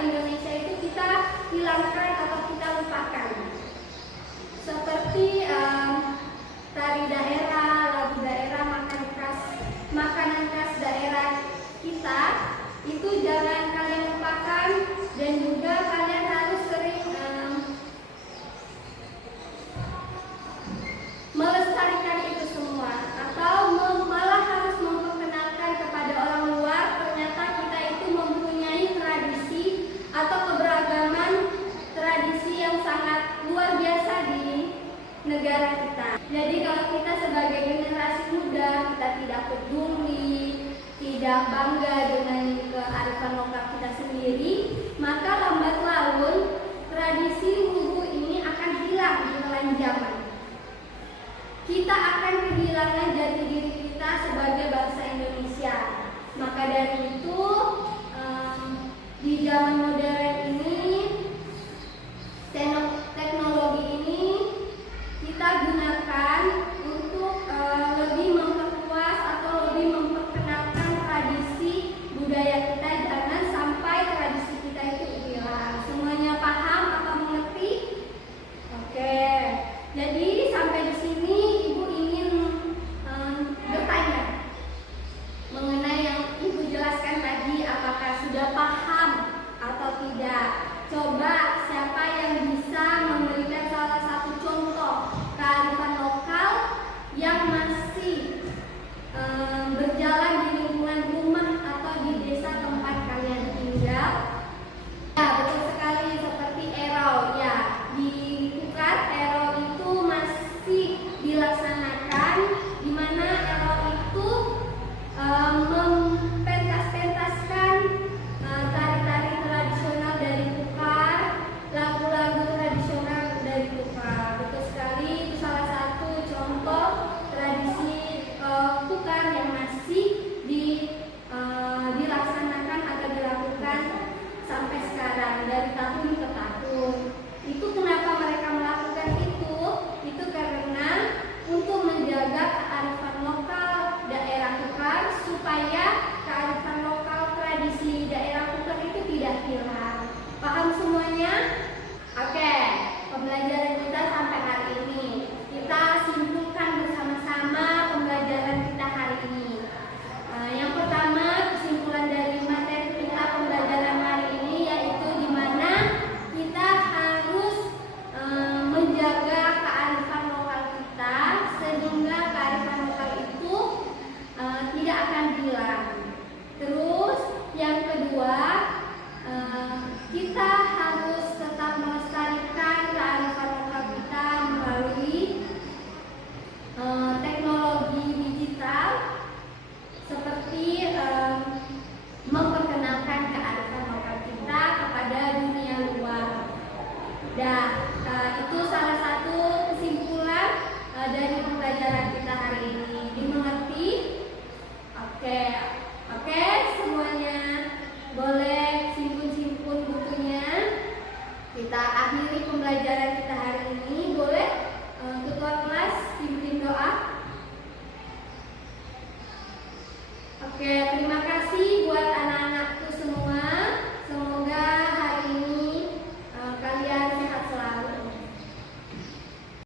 Indonesia itu kita hilangkan atau kita lupakan. Seperti tari daerah, lagu daerah, makanan khas daerah kita itu jangan kalian lupakan, dan juga kalian harus sering melestarikan itu semua, atau malah harus memperkenalkan kepada orang luar ternyata kita itu mempunyai tradisi atau keberagaman tradisi yang sangat luar biasa di negara kita. Jadi kalau kita sebagai generasi muda kita tidak peduli, tidak bangga dengan kearifan lokal kita sendiri, maka lambat laun tradisi lugu ini akan hilang di telan zaman. Kita akan kehilangan jati diri kita sebagai bangsa Indonesia. Maka dari itu di zaman modern ini, teknologi ini kita gunakan untuk lebih memperluas atau lebih memperkenalkan tradisi budaya kita. Jangan sampai tradisi kita itu hilang. Semuanya paham atau mengerti? Oke. Jadi sampai di sini Ibu ingin bertanya mengenai yang Ibu jelaskan tadi, apakah sudah paham atau tidak? Coba siapa yang bisa memberikan salah satu contoh kearifan lokal yang masih berjalan di lingkungan rumah atau di desa tempat kalian tinggal? Ya, betul sekali, seperti erau. Ya, di Kukar erau itu masih dilaksanakan, di mana erau itu mempentas-pentaskan tari-tari tradisional dari Kukar, lagu-lagu tradisional dari Kukar. Betul sekali, itu salah satu contoh tradisi Kukar yang masih dilaksanakan atau dilakukan sampai sekarang dari tahun ke tahun. Itu kenapa mereka melakukan itu? Itu karena untuk menjaga kearifan lokal daerah Kukar, supaya kearifan lokal tradisi daerah Kukar itu tidak hilang. Paham semuanya? Oke, pembelajaran kita sampai hari ini. Kita simpulkan bersama-sama pembelajaran kita hari ini. Yang pertama, kesimpulan dari materi kita pembelajaran hari ini yaitu di mana kita harus menjaga kearifan lokal kita sehingga kearifan lokal itu tidak akan hilang. Terus yang kedua, kita harus tetap melestarikan kearifan lokal kita melalui teknologi digital, seperti memperkenalkan kearifan lokal kita kepada dunia luar. Dan itu salah satu kesimpulan dari pembelajaran kita hari ini. Dimengerti? Oke, semuanya boleh simpun-simpun bukunya. Kita akhiri pembelajaran